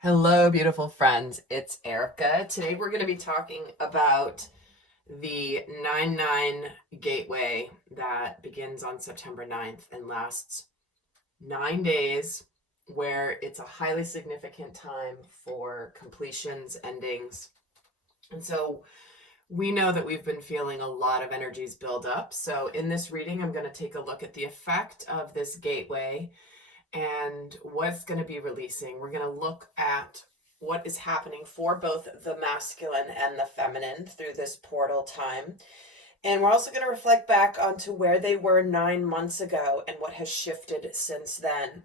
Hello, beautiful friends. It's Erica. Today we're going to be talking about the 9-9 gateway that begins on September 9th and lasts 9 days, where it's a highly significant time for completions, endings. And so we know that we've been feeling a lot of energies build up. So in this reading, I'm going to take a look at the effect of this gateway and what's going to be releasing. We're going to look at what is happening for both the masculine and the feminine through this portal time. And we're also going to reflect back onto where they were 9 months ago and what has shifted since then.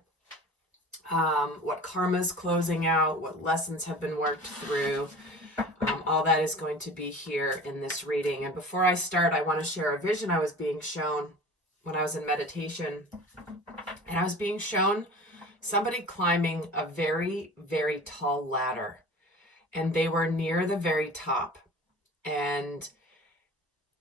What karma's closing out, what lessons have been worked through. All that is going to be here in this reading. And before I start, I want to share a vision I was being shown when I was in meditation. And I was being shown somebody climbing a very, very tall ladder. And they were near the very top. And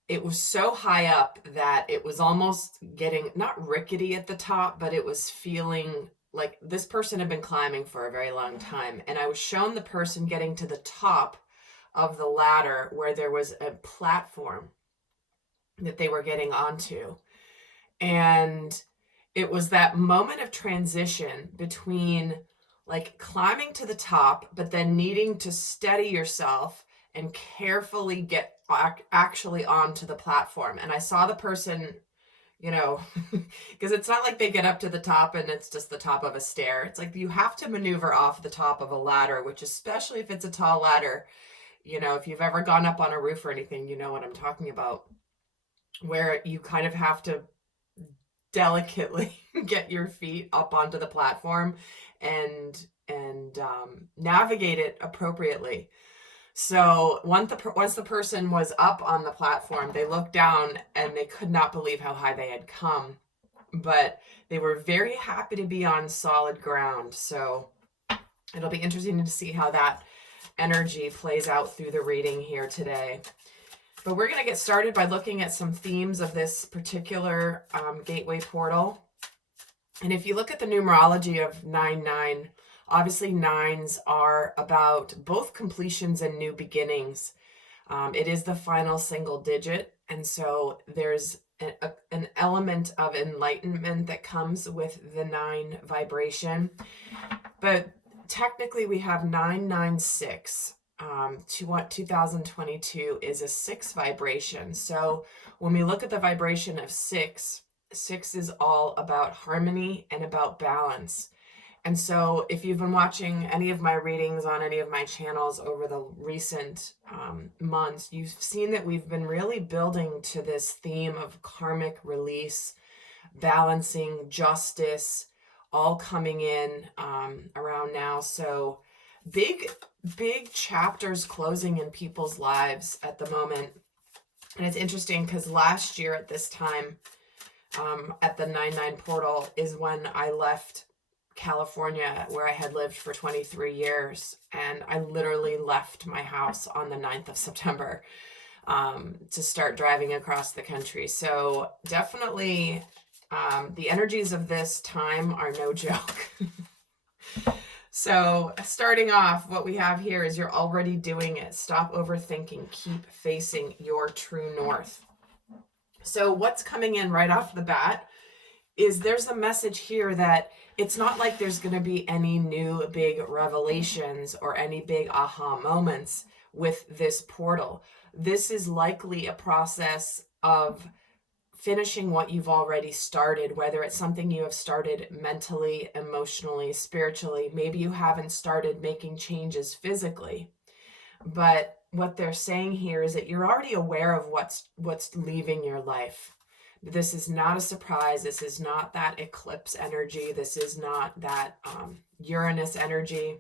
it was so high up that it was almost getting, not rickety at the top, but it was feeling like this person had been climbing for a very long time. And I was shown the person getting to the top of the ladder where there was a platform that they were getting onto. And it was that moment of transition between like climbing to the top, but then needing to steady yourself and carefully get actually onto the platform. And I saw the person, because it's not like they get up to the top and it's just the top of a stair. It's like you have to maneuver off the top of a ladder, which especially if it's a tall ladder, if you've ever gone up on a roof or anything, you know what I'm talking about, where you kind of have to delicately get your feet up onto the platform and navigate it appropriately. So once the person was up on the platform, they looked down and they could not believe how high they had come, but they were very happy to be on solid ground. So it'll be interesting to see how that energy plays out through the reading here today. But we're going to get started by looking at some themes of this particular gateway portal. And if you look at the numerology of 9-9, obviously nines are about both completions and new beginnings. It is the final single digit. And so there's an element of enlightenment that comes with the 9 vibration. But technically we have 996. 2022 is a 6 vibration. So when we look at the vibration of 6 is all about harmony and about balance. And so if you've been watching any of my readings on any of my channels over the recent months, you've seen that we've been really building to this theme of karmic release, balancing, justice, all coming in around now. So big chapters closing in people's lives at the moment. And it's interesting because last year at this time, at the 9-9 portal is when I left California, where I had lived for 23 years. And I literally left my house on the 9th of September to start driving across the country. So definitely the energies of this time are no joke. So starting off, what we have here is you're already doing it. Stop overthinking. Keep facing your true north. So what's coming in right off the bat is there's a message here that it's not like there's going to be any new big revelations or any big aha moments with this portal. This is likely a process of finishing what you've already started, whether it's something you have started mentally, emotionally, spiritually. Maybe you haven't started making changes physically, but what they're saying here is that you're already aware of what's leaving your life. This is not a surprise. This is not that eclipse energy. This is not that Uranus energy.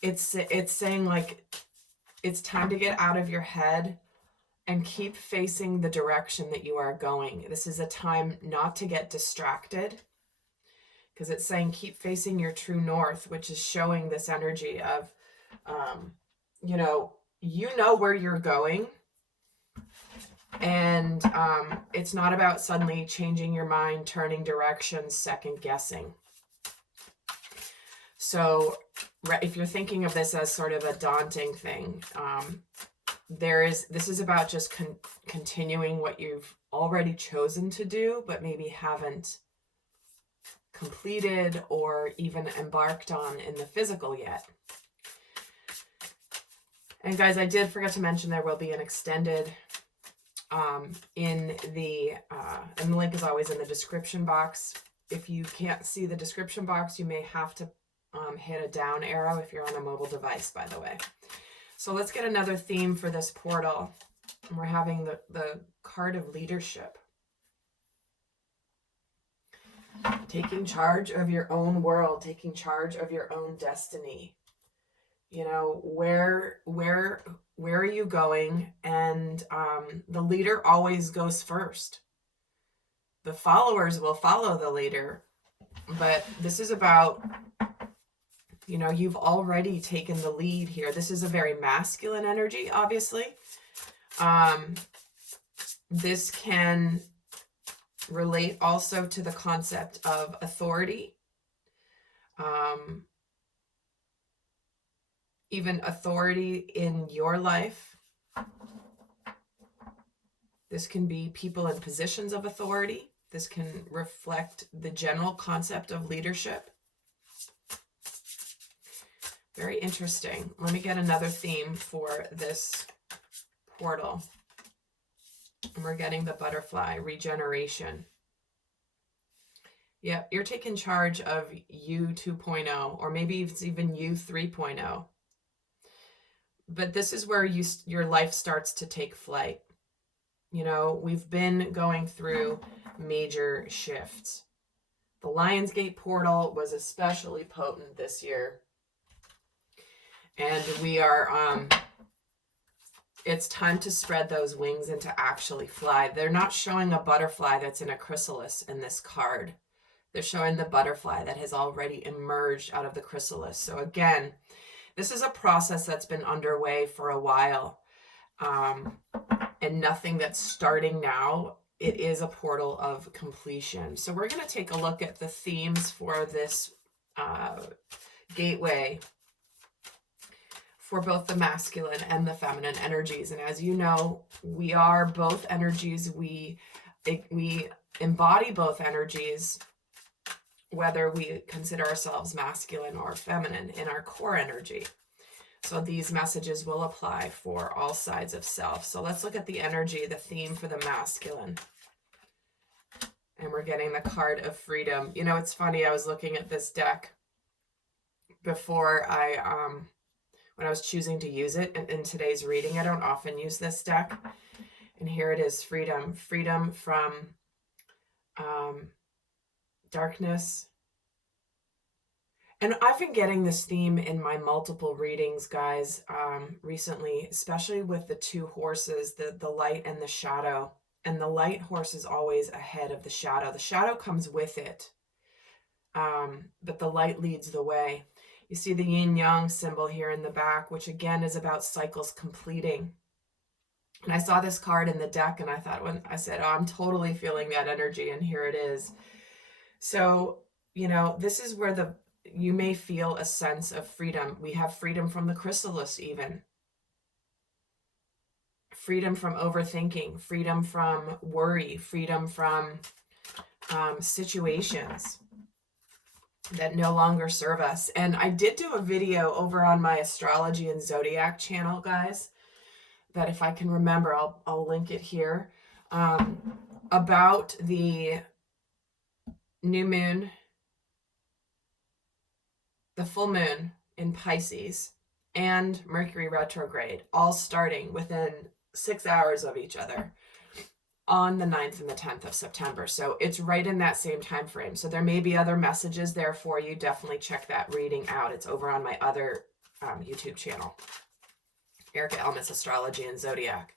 It's saying like it's time to get out of your head and keep facing the direction that you are going. This is a time not to get distracted, because it's saying keep facing your true north, which is showing this energy of, you know where you're going. And it's not about suddenly changing your mind, turning directions, second guessing. So if you're thinking of this as sort of a daunting thing, this is about just continuing what you've already chosen to do, but maybe haven't completed or even embarked on in the physical yet. And guys, I did forget to mention there will be an extended and the link is always in the description box. If you can't see the description box, you may have to hit a down arrow if you're on a mobile device, by the way. So let's get another theme for this portal. We're having the card of leadership. Taking charge of your own world, taking charge of your own destiny. You know, where are you going? And the leader always goes first. The followers will follow the leader, but this is about, you know, you've already taken the lead here. This is a very masculine energy, obviously. This can relate also to the concept of authority. Even authority in your life. This can be people in positions of authority. This can reflect the general concept of leadership. Very interesting. Let me get another theme for this portal. And we're getting the butterfly, regeneration. Yeah, you're taking charge of you 2.0, or maybe it's even you 3.0. But this is where your life starts to take flight. You know, we've been going through major shifts. The Lionsgate portal was especially potent this year. And we are, it's time to spread those wings and to actually fly. They're not showing a butterfly that's in a chrysalis in this card. They're showing the butterfly that has already emerged out of the chrysalis. So again, this is a process that's been underway for a while, and nothing that's starting now. It is a portal of completion. So we're going to take a look at the themes for this gateway for both the masculine and the feminine energies. And as you know, we are both energies. We embody both energies, whether we consider ourselves masculine or feminine in our core energy. So these messages will apply for all sides of self. So let's look at the energy, the theme for the masculine. And we're getting the card of freedom. You know, it's funny, I was looking at this deck before when I was choosing to use it in today's reading. I don't often use this deck. And here it is, freedom. Freedom from darkness. And I've been getting this theme in my multiple readings, guys, recently, especially with the two horses, the light and the shadow. And the light horse is always ahead of the shadow. The shadow comes with it, but the light leads the way. You see the yin-yang symbol here in the back, which again is about cycles completing. And I saw this card in the deck and I thought, I said, oh, I'm totally feeling that energy, and here it is. So, you know, this is where you may feel a sense of freedom. We have freedom from the chrysalis even. Freedom from overthinking, freedom from worry, freedom from situations that no longer serve us. And I did do a video over on my Astrology and Zodiac channel, guys, that if I can remember, I'll link it here, about the new moon, the full moon in Pisces, and Mercury retrograde, all starting within 6 hours of each other on the 9th and the 10th of September. So it's right in that same time frame. So there may be other messages there for you. Definitely check that reading out. It's over on my other YouTube channel, Erica Elmuts Astrology and Zodiac.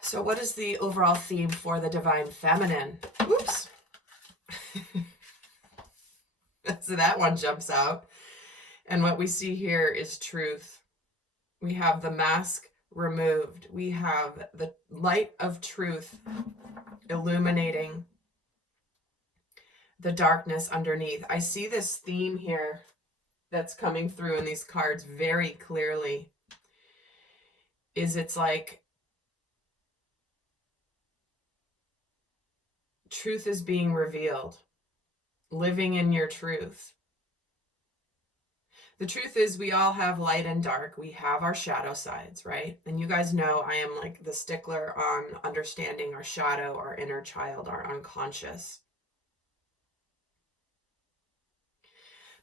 So what is the overall theme for the divine feminine? Oops. So that one jumps out. And what we see here is truth. We have the mask removed. We have the light of truth illuminating the darkness underneath. I see this theme here that's coming through in these cards very clearly. It's like truth is being revealed, living in your truth. The truth is we all have light and dark. We have our shadow sides, right? And you guys know I am like the stickler on understanding our shadow, our inner child, our unconscious.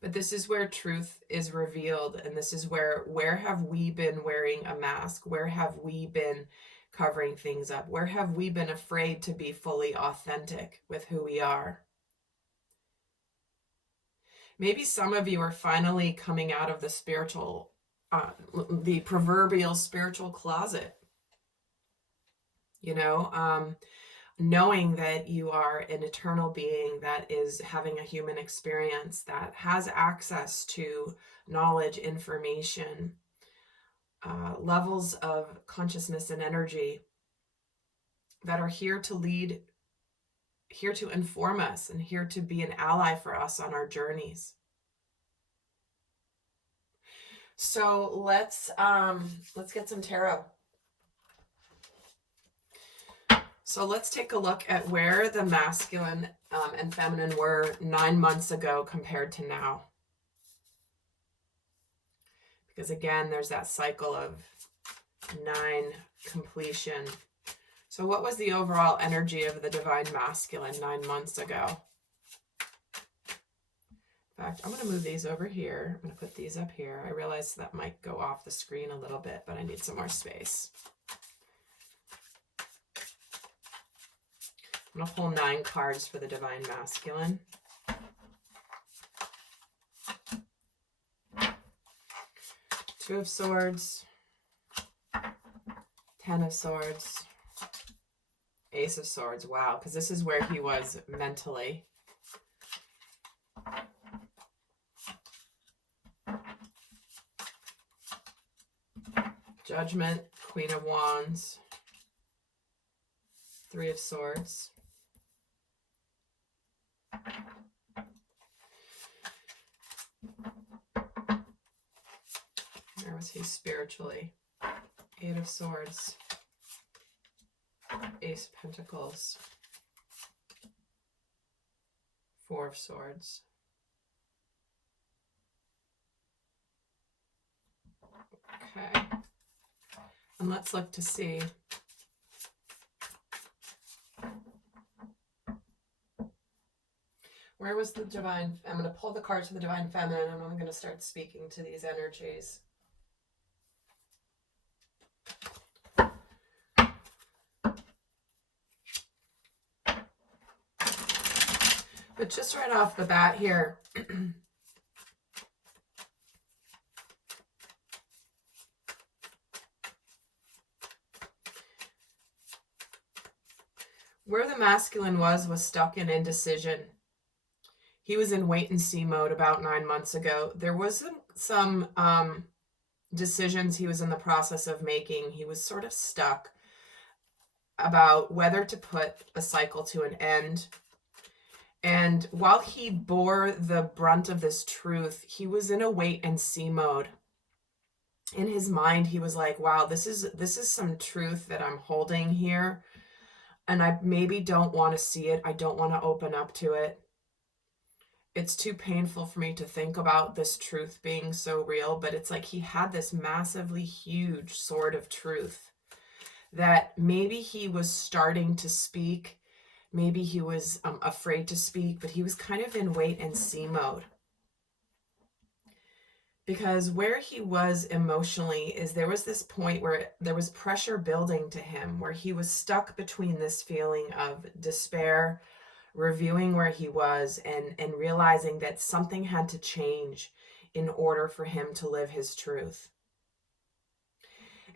But this is where truth is revealed, and this is where have we been wearing a mask? Where have we been covering things up? Where have we been afraid to be fully authentic with who we are? Maybe some of you are finally coming out of the spiritual, the proverbial spiritual closet, knowing that you are an eternal being that is having a human experience, that has access to knowledge, information, levels of consciousness and energy that are here to lead, here to inform us, and here to be an ally for us on our journeys. So let's get some tarot. So let's take a look at where the masculine and feminine were 9 months ago compared to now. Because again, there's that cycle of 9 completion. So what was the overall energy of the divine masculine 9 months ago? In fact, I'm going to move these over here. I'm going to put these up here. I realize that might go off the screen a little bit, but I need some more space. I'm going to pull 9 cards for the divine masculine. Two of Swords, 10 of Swords, Ace of Swords. Wow, because this is where he was mentally. Judgment, Queen of Wands, 3 of Swords. Where was he spiritually? 8 of Swords, Ace of Pentacles, 4 of Swords. Okay. And let's look to see where was the divine. I'm going to pull the cards for the divine feminine, and I'm going to start speaking to these energies. But just right off the bat here, where the masculine was stuck in indecision. He was in wait and see mode about 9 months ago. There was some decisions he was in the process of making. He was sort of stuck about whether to put a cycle to an end. And while he bore the brunt of this truth, he was in a wait and see mode. In his mind, he was like, wow, this is some truth that I'm holding here. And I maybe don't want to see it. I don't want to open up to it. It's too painful for me to think about this truth being so real. But it's like he had this massively huge sword of truth that maybe he was starting to speak. Maybe he was afraid to speak, but he was kind of in wait and see mode. Because where he was emotionally is there was this point where there was pressure building to him, where he was stuck between this feeling of despair, reviewing where he was, and realizing that something had to change in order for him to live his truth.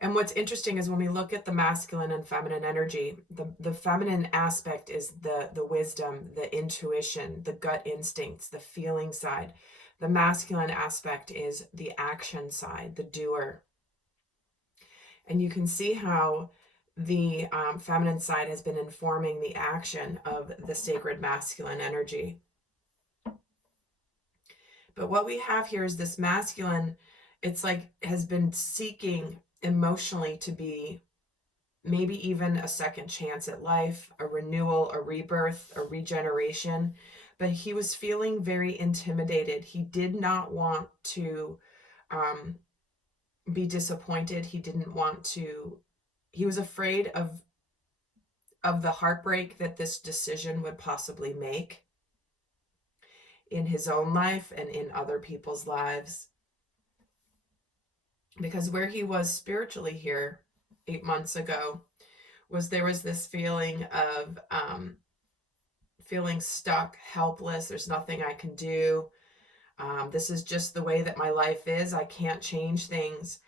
And what's interesting is when we look at the masculine and feminine energy, the feminine aspect is the wisdom, the intuition, the gut instincts, the feeling side. The masculine aspect is the action side, the doer. And you can see how the feminine side has been informing the action of the sacred masculine energy. But what we have here is this masculine, it's like has been seeking emotionally to be maybe even a second chance at life, a renewal, a rebirth, a regeneration. But he was feeling very intimidated. He did not want to be disappointed. He didn't want to, he was afraid of the heartbreak that this decision would possibly make in his own life and in other people's lives. Because where he was spiritually here 8 months ago was there was this feeling of feeling stuck, helpless. There's nothing I can do. This is just the way that my life is. I can't change things.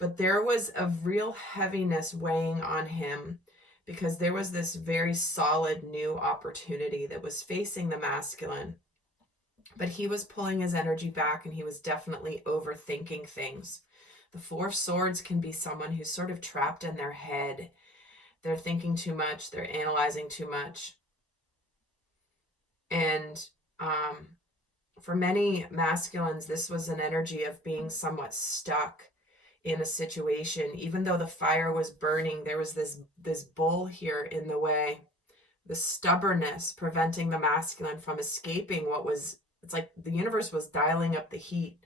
But there was a real heaviness weighing on him because there was this very solid new opportunity that was facing the masculine. But he was pulling his energy back and he was definitely overthinking things. The Four of Swords can be someone who's sort of trapped in their head. They're thinking too much. They're analyzing too much. And for many masculines, this was an energy of being somewhat stuck in a situation. Even though the fire was burning, there was this bull here in the way. The stubbornness preventing the masculine from escaping what was, it's like the universe was dialing up the heat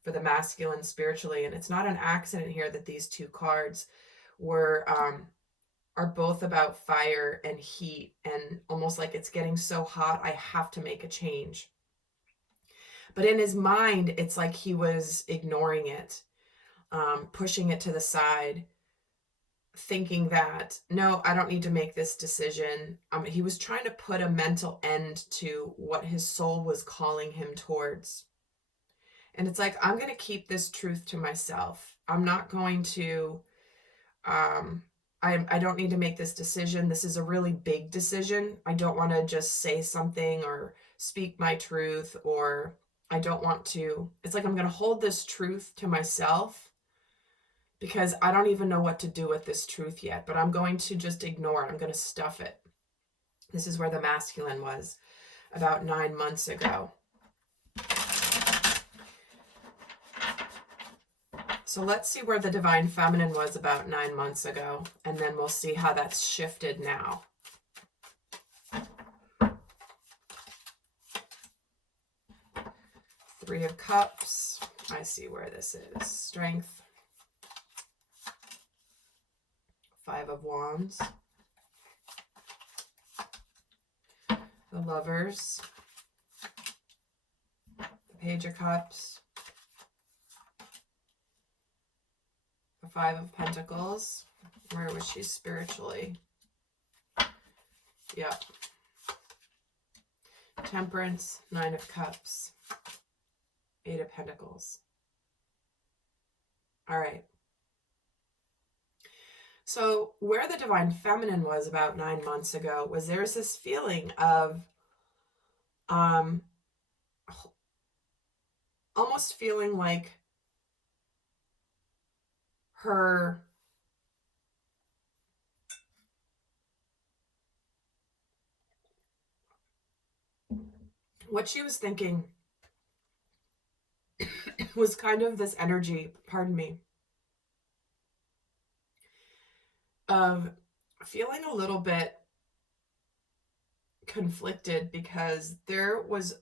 for the masculine spiritually. And it's not an accident here that these two cards are both about fire and heat, and almost like it's getting so hot, I have to make a change. But in his mind, it's like he was ignoring it, pushing it to the side, thinking that, no, I don't need to make this decision. He was trying to put a mental end to what his soul was calling him towards. And it's like, I'm going to keep this truth to myself. I'm not going to, I don't need to make this decision. This is a really big decision. I don't want to just say something or speak my truth, or I don't want to, it's like I'm going to hold this truth to myself because I don't even know what to do with this truth yet, but I'm going to just ignore it. I'm going to stuff it. This is where the masculine was about 9 months ago. So let's see where the divine feminine was about 9 months ago, and then we'll see how that's shifted now. Three of Cups. I see where this is. Strength. Five of Wands. The Lovers. The Page of Cups. The Five of Pentacles. Where was she spiritually? Yep. Temperance. Nine of Cups. Eight of Pentacles. All right. So where the divine feminine was about 9 months ago was there's this feeling of almost feeling like her what she was thinking was kind of this energy, pardon me, of feeling a little bit conflicted because there was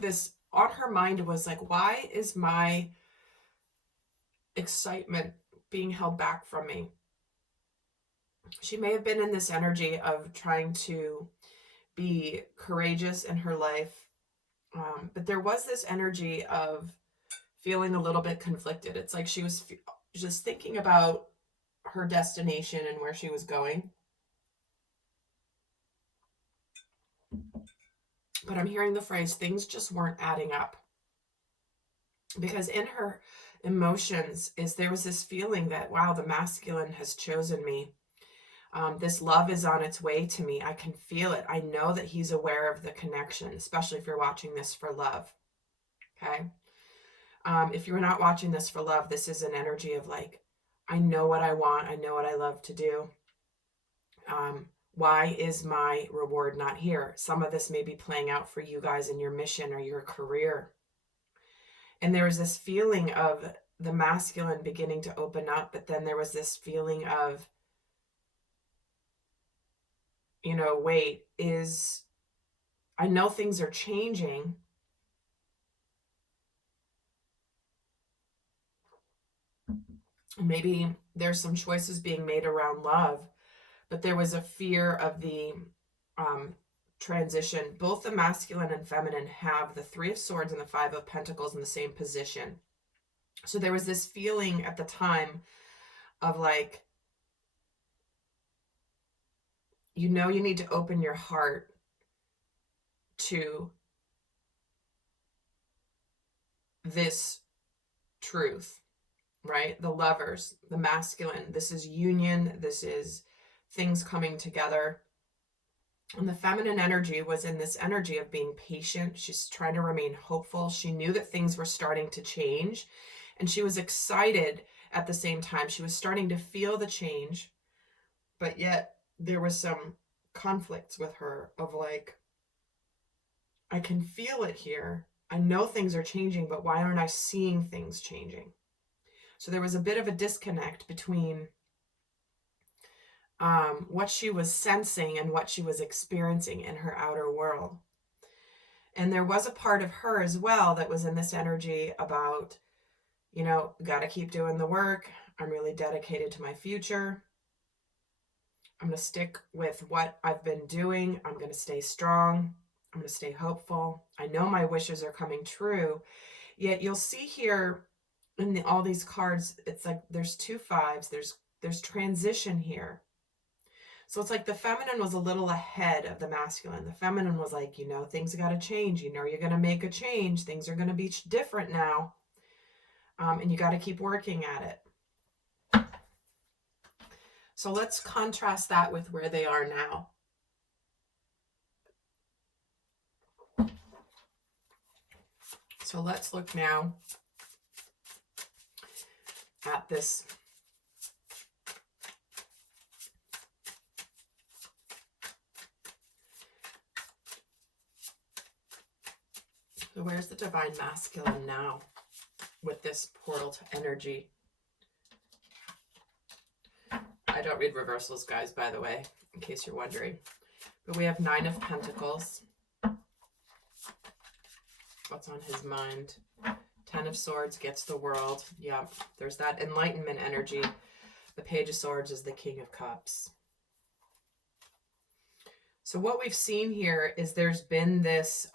this on her mind was like, why is my excitement being held back from me? She may have been in this energy of trying to be courageous in her life, but there was this energy of feeling a little bit conflicted. It's like she was just thinking about her destination and where she was going. But I'm hearing the phrase, things just weren't adding up. Because in her emotions there was this feeling that, wow, the masculine has chosen me. This love is on its way to me. I can feel it. I know that he's aware of the connection, especially if you're watching this for love. Okay. If you're not watching this for love, this is an energy of like, I know what I want. I know what I love to do. Why is my reward not here? Some of this may be playing out for you guys in your mission or your career. And there was this feeling of the masculine beginning to open up, but then there was this feeling of, you know, wait, I know things are changing. Maybe there's some choices being made around love, but there was a fear of the transition. Both the masculine and feminine have the Three of Swords and the Five of Pentacles in the same position. So there was this feeling at the time of like, you know, you need to open your heart to this truth, right? The Lovers, the masculine, this is union, this is things coming together. And the feminine energy was in this energy of being patient. She's trying to remain hopeful. She knew that things were starting to change, and she was excited at the same time. She was starting to feel the change, but yet there was some conflicts with her of like, I can feel it here. I know things are changing, but why aren't I seeing things changing? So there was a bit of a disconnect between what she was sensing and what she was experiencing in her outer world. And there was a part of her as well that was in this energy about, you know, got to keep doing the work. I'm really dedicated to my future. I'm going to stick with what I've been doing. I'm going to stay strong. I'm going to stay hopeful. I know my wishes are coming true. Yet you'll see here in all these cards, it's like there's two fives. There's transition here. So it's like the feminine was a little ahead of the masculine. The feminine was like, you know, things got to change. You know, you're going to make a change. Things are going to be different now. And you got to keep working at it. So let's contrast that with where they are now. So let's look now at this. So where's the divine masculine now with this portal to energy? I don't read reversals, guys, by the way, in case you're wondering. But we have Nine of Pentacles. What's on his mind? Ten of Swords gets the World. Yeah, there's that enlightenment energy. The Page of Swords is the King of Cups. So what we've seen here is there's been this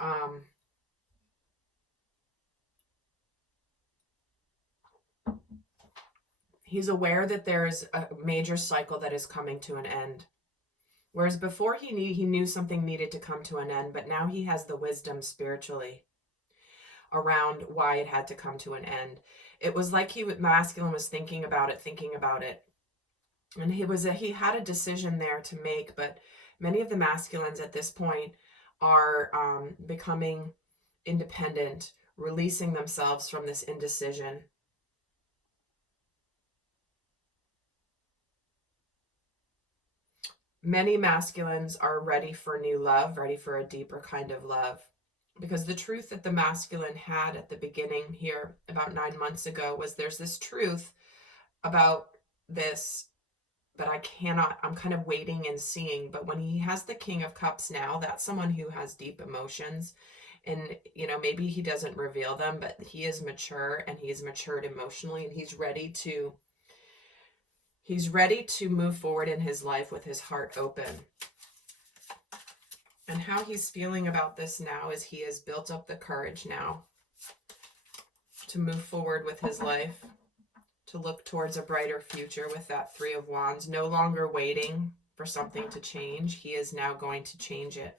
he's aware that there's a major cycle that is coming to an end. Whereas before he knew something needed to come to an end, but now he has the wisdom spiritually around why it had to come to an end. It was like masculine was thinking about it. And he had a decision there to make, but many of the masculines at this point are becoming independent, releasing themselves from this indecision. Many masculines are ready for new love, ready for a deeper kind of love. Because the truth that the masculine had at the beginning here about 9 months ago was there's this truth about this, but I'm kind of waiting and seeing. But when he has the King of Cups now, that's someone who has deep emotions. And, you know, maybe he doesn't reveal them, but he is mature and he's matured emotionally, and he's ready to move forward in his life with his heart open. And how he's feeling about this now is he has built up the courage now to move forward with his life, to look towards a brighter future with that Three of Wands, no longer waiting for something to change. He is now going to change it.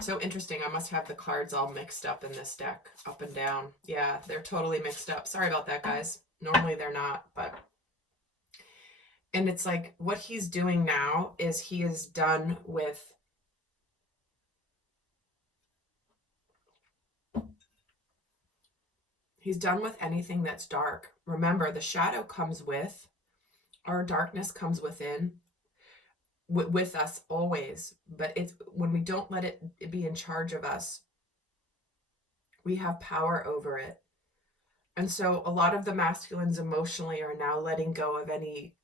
So interesting. I must have the cards all mixed up in this deck, up and down. Yeah, they're totally mixed up. Sorry about that, guys. Normally they're not, but... And it's like what he's doing now is he is done with anything that's dark. Remember, the shadow comes with, our darkness comes within, with us always. But it's when we don't let it be in charge of us, we have power over it. And so a lot of the masculines emotionally are now letting go of any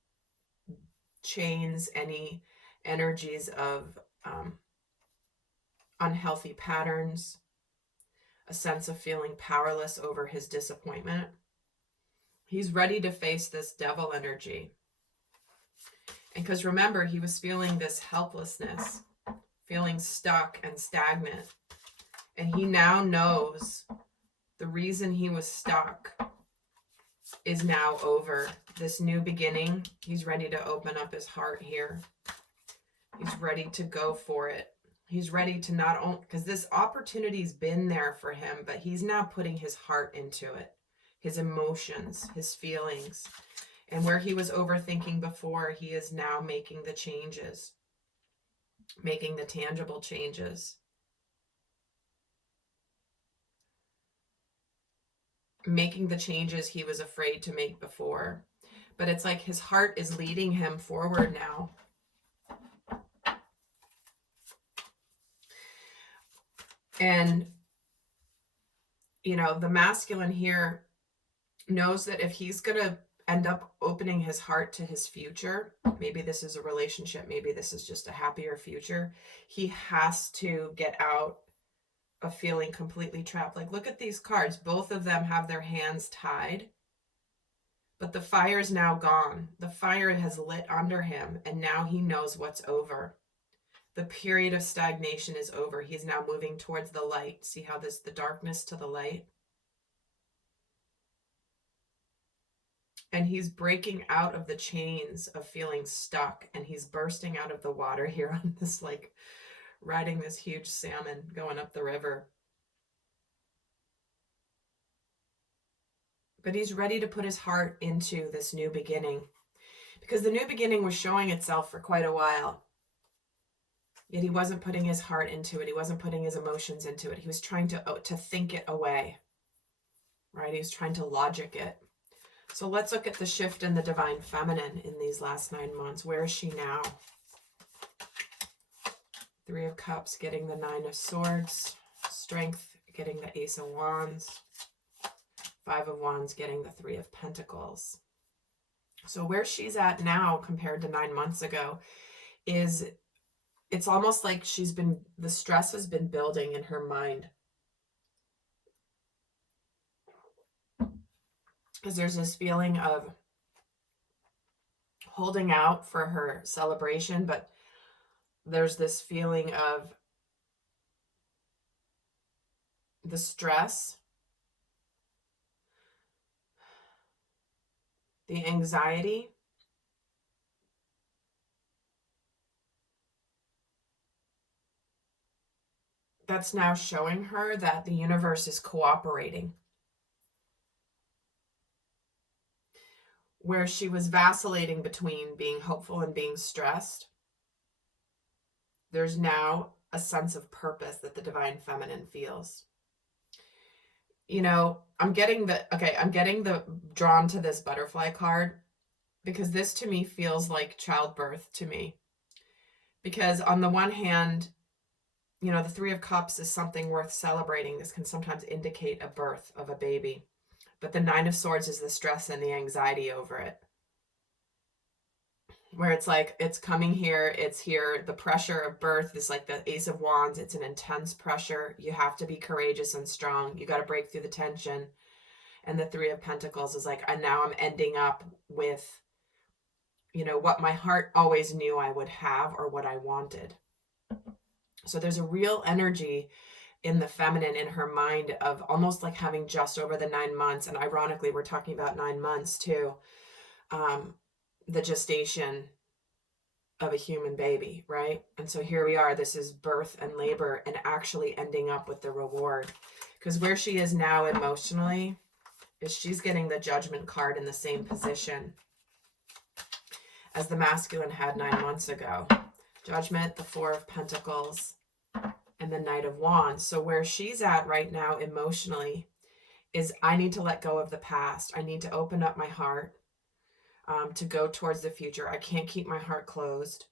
chains, any energies of unhealthy patterns, a sense of feeling powerless over his disappointment. He's ready to face this devil energy. And because remember, he was feeling this helplessness, feeling stuck and stagnant. And he now knows the reason he was stuck is now over. This new beginning, he's ready to open up his heart here. He's ready to go for it. He's ready to not only, because this opportunity's been there for him, but he's now putting his heart into it, his emotions, his feelings. And where he was overthinking before, he is now making the changes, making the tangible changes. Making the changes he was afraid to make before. But it's like his heart is leading him forward now. And, you know, the masculine here knows that if he's going to end up opening his heart to his future, maybe this is a relationship, maybe this is just a happier future, he has to get out of feeling completely trapped. Like, look at these cards. Both of them have their hands tied, but the fire's now gone. The fire has lit under him, and now he knows what's over. The period of stagnation is over. He's now moving towards the light. See how this, the darkness to the light? And he's breaking out of the chains of feeling stuck, and he's bursting out of the water here on this, like, riding this huge salmon going up the river. But he's ready to put his heart into this new beginning, because the new beginning was showing itself for quite a while. Yet he wasn't putting his heart into it. He wasn't putting his emotions into it. He was trying to think it away, right? He was trying to logic it. So let's look at the shift in the divine feminine in these last 9 months. Where is she now? Three of Cups getting the Nine of Swords. Strength getting the Ace of Wands. Five of Wands getting the Three of Pentacles. So where she's at now compared to 9 months ago is, it's almost like the stress has been building in her mind. Because there's this feeling of holding out for her celebration, but there's this feeling of the stress, the anxiety, that's now showing her that the universe is cooperating. Where she was vacillating between being hopeful and being stressed, there's now a sense of purpose that the divine feminine feels. You know, I'm getting the drawn to this butterfly card, because this to me feels like childbirth to me. Because on the one hand, you know, the Three of Cups is something worth celebrating. This can sometimes indicate a birth of a baby. But the Nine of Swords is the stress and the anxiety over it. Where it's like, it's coming here, it's here. The pressure of birth is like the Ace of Wands. It's an intense pressure. You have to be courageous and strong. You got to break through the tension. And the Three of Pentacles is like, and now I'm ending up with, you know, what my heart always knew I would have or what I wanted. So there's a real energy in the feminine, in her mind, of almost like having just over the 9 months. And ironically, we're talking about 9 months too. The gestation of a human baby, right? And so here we are, this is birth and labor and actually ending up with the reward. Because where she is now emotionally is she's getting the Judgment card in the same position as the masculine had 9 months ago. Judgment, the Four of Pentacles, and the Knight of Wands. So where she's at right now emotionally is, I need to let go of the past. I need to open up my heart to go towards the future. I can't keep my heart closed.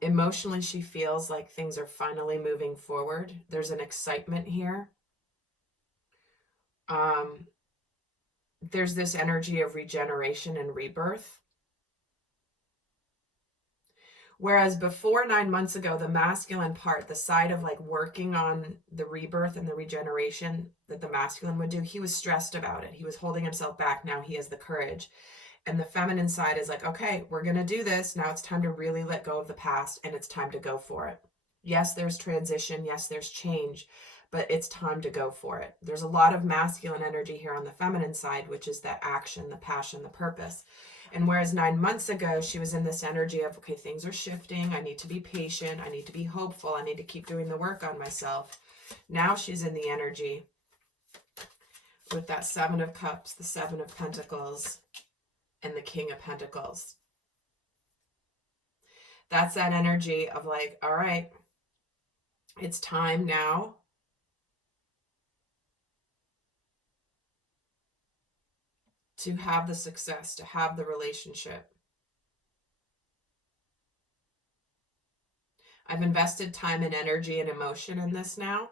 Emotionally, she feels like things are finally moving forward. There's an excitement here. There's this energy of regeneration and rebirth. Whereas before 9 months ago, the masculine part, the side of like working on the rebirth and the regeneration that the masculine would do, he was stressed about it. He was holding himself back. Now he has the courage. And the feminine side is like, okay, we're going to do this. Now it's time to really let go of the past and it's time to go for it. Yes, there's transition. Yes, there's change, but it's time to go for it. There's a lot of masculine energy here on the feminine side, which is that action, the passion, the purpose. And whereas 9 months ago, she was in this energy of, okay, things are shifting. I need to be patient. I need to be hopeful. I need to keep doing the work on myself. Now she's in the energy with that 7 of Cups, the 7 of Pentacles, and the King of Pentacles. That's that energy of like, all right, it's time now to have the success, to have the relationship. I've invested time and energy and emotion in this now.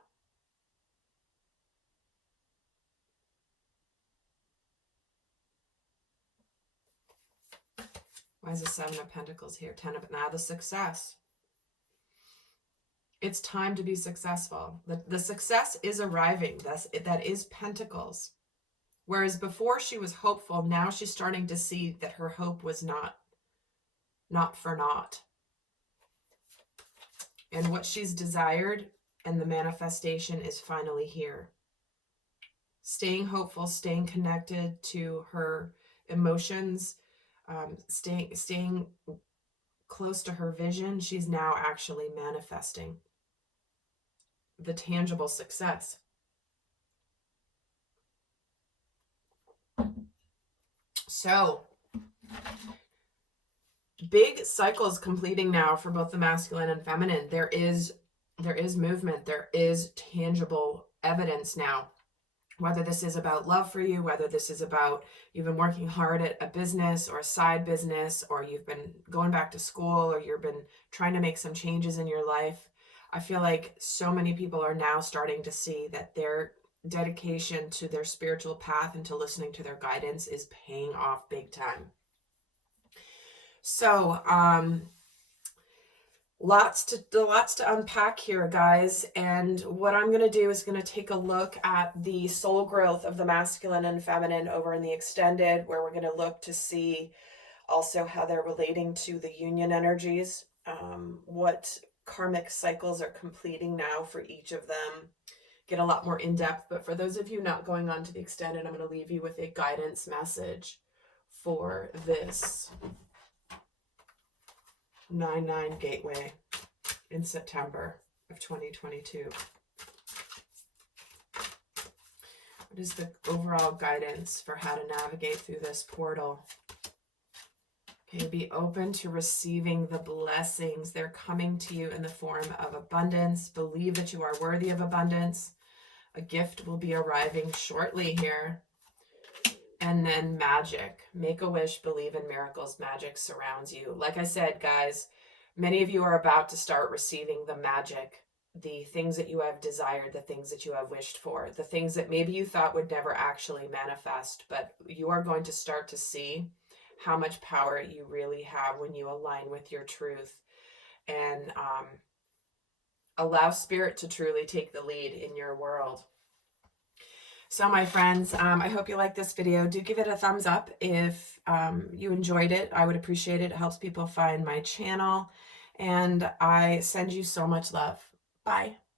Why is the 7 of Pentacles here? 10 of, now the success. It's time to be successful. The success is arriving. That is Pentacles. Whereas before she was hopeful, now she's starting to see that her hope was not for naught. And what she's desired and the manifestation is finally here. Staying hopeful, staying connected to her emotions, staying close to her vision, she's now actually manifesting the tangible success. So, big cycles completing now for both the masculine and feminine. There is movement. There is tangible evidence now. Whether this is about love for you, whether this is about you've been working hard at a business or a side business, or you've been going back to school, or you've been trying to make some changes in your life. I feel like so many people are now starting to see that their dedication to their spiritual path and to listening to their guidance is paying off big time. So, lots to unpack here, guys. And what I'm going to do is going to take a look at the soul growth of the masculine and feminine over in the extended, where we're going to look to see also how they're relating to the union energies, what karmic cycles are completing now for each of them. Get a lot more in depth. But for those of you not going on to the extended, I'm going to leave you with a guidance message for this 9/9 gateway in September of 2022. What is the overall guidance for how to navigate through this portal? Okay, be open to receiving the blessings. They're coming to you in the form of abundance. Believe that you are worthy of abundance. A gift will be arriving shortly here. And then magic. Make a wish, believe in miracles. Magic surrounds you. Like I said, guys, many of you are about to start receiving the magic, the things that you have desired, the things that you have wished for, the things that maybe you thought would never actually manifest, but you are going to start to see how much power you really have when you align with your truth and allow spirit to truly take the lead in your world. So my friends, I hope you like this video. Do give it a thumbs up if you enjoyed it. I would appreciate it. It helps people find my channel. And I send you so much love. Bye.